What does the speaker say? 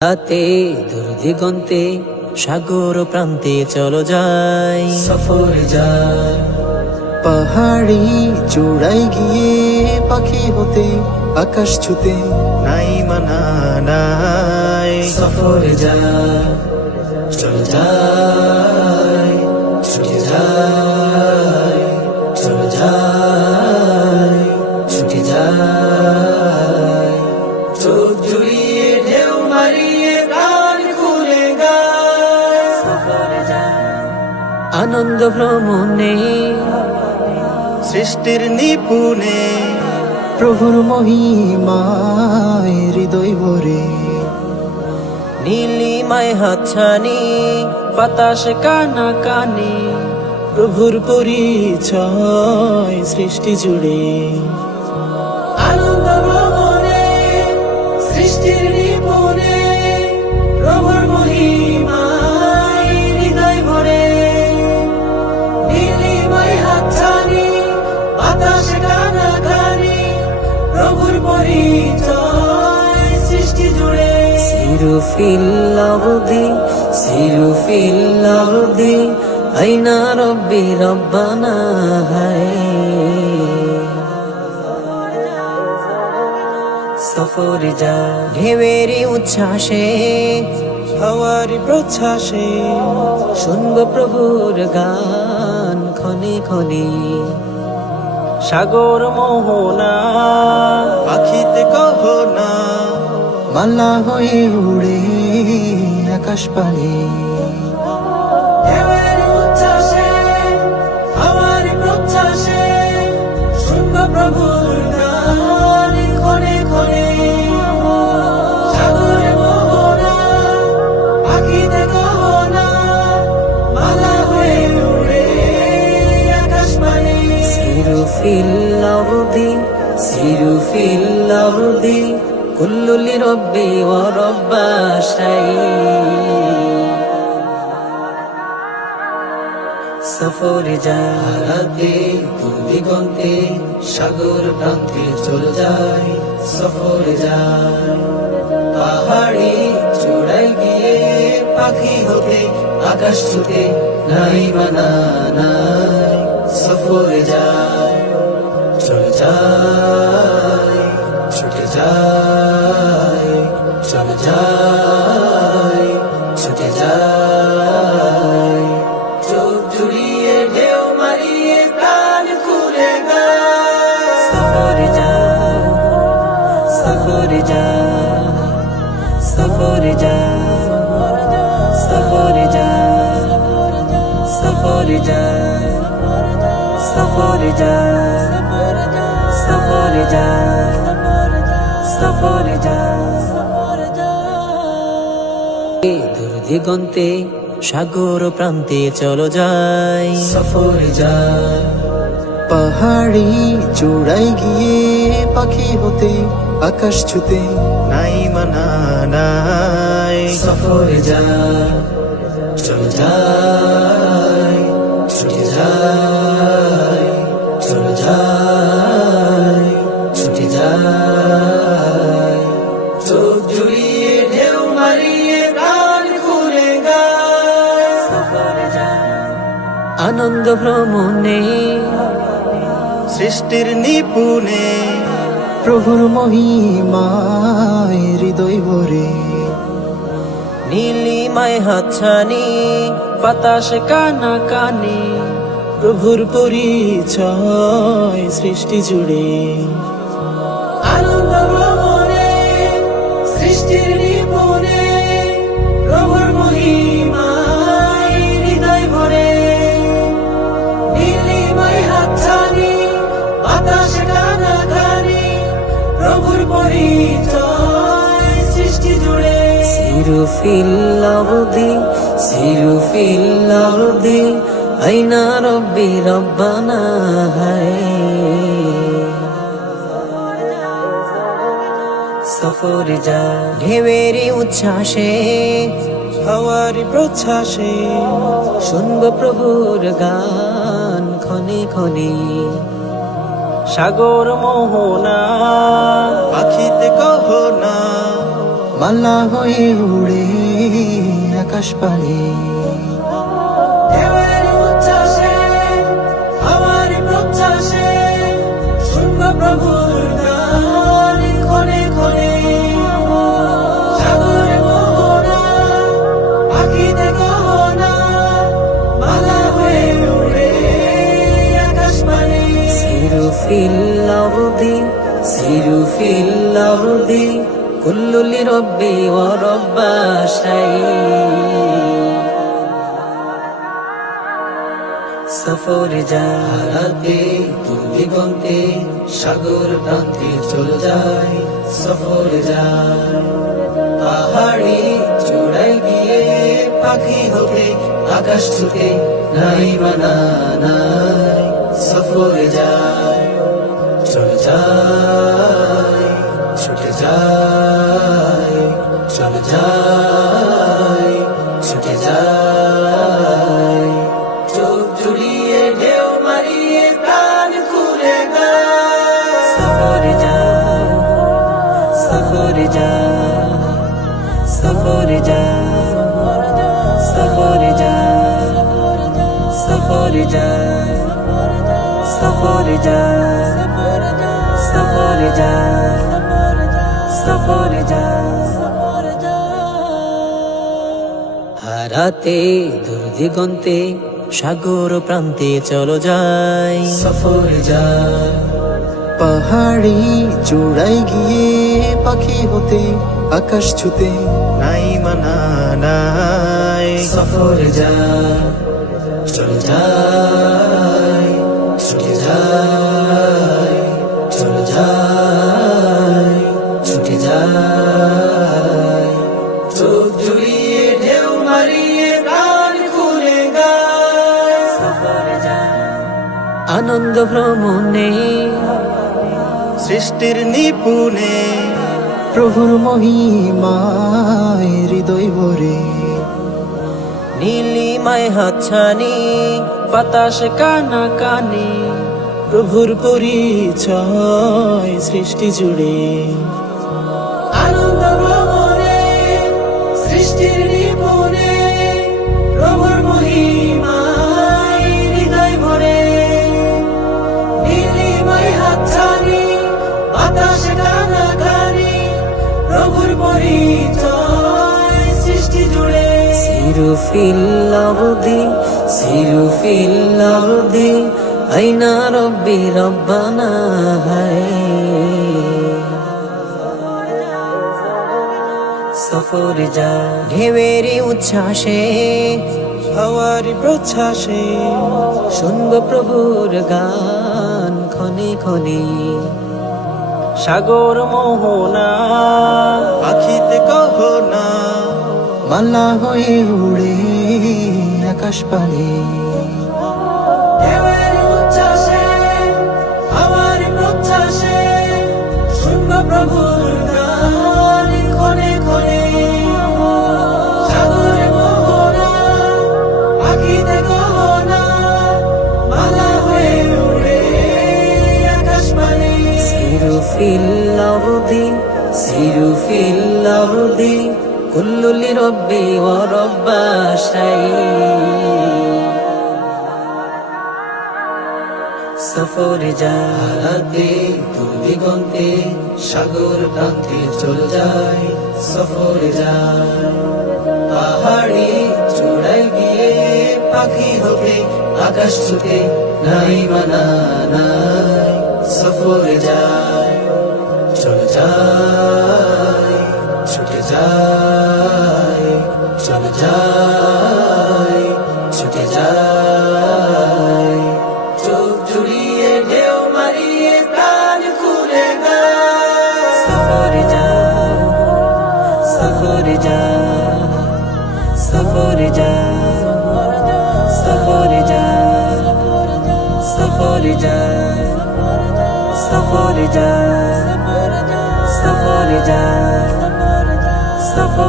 রাতে দূর দিগন্তে সাগর প্রান্তে চলো যাই, সফরে যাই। পাহাড়ি চূড়ায় গিয়ে পাখি হতে আকাশ ছুতে নাই মানা নাই। সফরে যাই, চলো যাই, ছুটে যাই, চলো যাই, ছুটে যাই। চোখ জুড়িয়ে ঢেউ মারিয়ে প্রাণ খুলে গায়, সফরে যাই। আনন্দ ভ্রমণে সৃষ্টির নিপুণে প্রভুর মহিমায় হৃদয় ভরে নীলিমায় হাতছানি বাতাস কানা কানে, প্রভুর পরিচয় সৃষ্টি জুড়ে। আনন্দ ভ্রমণে সৃষ্টির নিপুণে প্রভুর মহিমায় হৃদয় ভরে নীলিমায় হাতছানি বাতাস কানা কানে, প্রভুর পরিচয় সৃষ্টি জুড়ে। সিরু ফিল আরদি আইনা রব্বি রব্বানা হায়। সফরে যা ঢেউয়েরই উচ্ছ্বাসে হাওয়ারি প্রচ্ছ্বাসে শুনব প্রভুর গান ক্ষণে ক্ষণে। সাগর মোহনা পাখিতে কহনা মালা হয়ে উড়ে আকাশ পানে। ঢেউয়ের উচ্ছ্বাসে হাওয়ারি প্রচ্ছ্বাসে শুনব প্রভুর গান ক্ষণে ক্ষণে। সাগর মোহনা পাখিতে কহনা মালা হয়ে উড়ে আকাশ পানে। সিরু ফিল আরদি কুল্লু লিরব্বি ওয়া রব্বা শাই। সফরে যা রাতে দূর দিগন্তে সাগর প্রান্তে চলে যাই, সফরে যাই। পাহাড়ি চূড়ায় গিয়ে পাখি হতে আকাশ ছুতে নাই মানা নাই, সফরে যাই, চলে যাই, ছুটে যাই, চলে যাই, ছুটে যাই। চোখ জুড়িয়ে ঢেউ মারিয়ে প্রাণ খুলে গায়, সফরে যাই, সফরে যাই, সফরে যাই, সফরে যাই, সফরে যাই, সফরে যাই, সফরে যাই, সফরে যাই। দূর দিগন্তে সাগর প্রান্তে চলো যাই, সফরে যাই। পাহাড়ি চূড়ায় গিয়ে পাখি হতে আকাশ ছুতে নাই মানা নাই। সফরে যাই, চলো যাই, ছুটে যাই, চলো যাই, ছুটে যাই। চোখ জুড়িয়ে ঢেউ মারিয়ে প্রাণ খুলে গায়, সফরে যাই। আনন্দ ভ্রমণে সৃষ্টির নিপুণে প্রভুর মহিমায় হৃদয় ভরে নীলিমায় হাতছানি বাতাস কানা কানে, প্রভুর পরিচয় সৃষ্টি জুড়ে। আনন্দ ভ্রমণে সৃষ্টির নিপুণে প্রভুর মহিমায় হৃদয় ভরে নীলিমায় হাতছানি বাতাস কানা কানে, প্রভুর পরিচয় সৃষ্টি জুড়ে। সিরু ফিল আরদি আইনা রব্বি রব্বানা হায়। সফরে যা ঢেউয়েরই উচ্ছ্বাসে হাওয়ারি প্রচ্ছ্বাসে শুনব প্রভুর গান ক্ষণে ক্ষণে। সাগর মোহনা পাখিতে কহনা মালা হয়ে উড়ে আকাশ পানে। ঢেউয়ের উচ্ছ্বাসে, আমার প্রত্যাশে, শুনব প্রভুর গান ক্ষণে ক্ষণে। সাগর মোহনা, পাখিতে গহনা, মালা হয়ে উড়ে আকাশ পানে। সিরু ফিল আরদি, সিরু ফিল আরদি, কুল্লু লিরব্বি ওয়া রব্বা শাই। সফরে যাতে দূর দিগন্তে, সাগর প্রান্তে চলে যায়। সফরে যায় পাহাড়ি চূড়ায় গিয়ে, পাখি হতে আকাশ ছুতে নাই মানা নাই। সফরে যায়, চলে যায়, ছুটে যায়, চলে যায়, ছুটে যায়। চোখ জুড়িয়ে ঢেউ মারিয়ে প্রাণ খুলে গায়। সফরে যায়, সফরে যায়, সফরে যায়, সফরে যায়, সফরে যায়, সফরে যায়, সফরে যায়, সফরে যায়। হারাতে দূর দিগন্তে, সাগর প্রান্তে চলো যাই। সফরে যায় পাহাড়ি চূড়ায় গিয়ে, পাখি হতে আকাশ ছুতে নাই মানা নাই। সফরে যায়, চলে যায়, ছুটে যায়, চলে যায়, ছুটে যায়। চোখ জুড়িয়ে ঢেউ মারিয়ে প্রাণ খুলে গায়। সফরে যায় আনন্দ ভ্রমণে, সৃষ্টির নিপুণে, প্রভুর মহিমায় হৃদয় ভরে। নীলিমায় হাতছানি, বাতাস কানা কানে। প্রভুর পরিচয় সৃষ্টি জুড়ে। আনন্দ ভ্রমণে, সৃষ্টির নিপুণে, প্রভুর মহিমায় হৃদয় ভরে। নীলিমায় হাতছানি, বাতাস কানা কানে, প্রভুর পরিচয় সৃষ্টি জুড়ে। সিরু ফিল আরদি, সিরু ফিল আরদি, আইনা রব্বি রব্বানা হায়। সফরে যায় ঢেউয়ের উচ্ছ্বাসে, হাওয়ার প্রচ্ছ্বাসে, শুনব প্রভুর গান ক্ষণে ক্ষণে। সাগর মোহনা, পাখিতে গহনা, মালা হয়ে উড়ে আকাশ পানে। ঢেউয়ের উচ্ছ্বাসে, হাওয়ার প্রচ্ছ্বাসে, শুনব প্রভুর গান ক্ষণে ক্ষণে। সাগর মোহনা, পাখিতে গহনা, মালা হয়ে উড়ে আকাশ পানে। সিরু ফিল আরদি, সিরু ফিল আরদি, কুল্লু লিরব্বি ওয়া রব্বা শাই। সফরে যাতে দূর দিগন্তে, সাগর প্রান্তে চলে যায়। সফরে যায় পাহাড়ি চূড়ায় গিয়ে, পাখি হতে আকাশ ছুতে নাই মানা নাই। সফরে যায়, চলে যায়, ছুটে যায়, চলে যায়, ছুটে যায়। চোখ জুড়িয়ে ঢেউ মারিয়ে প্রাণ খুলে গায়। সফরে যায়, সফরে যায়, সফরে যায়, সফরে যায়, সফরে যায়, সফরে যায়, সফরে যায়, সফরে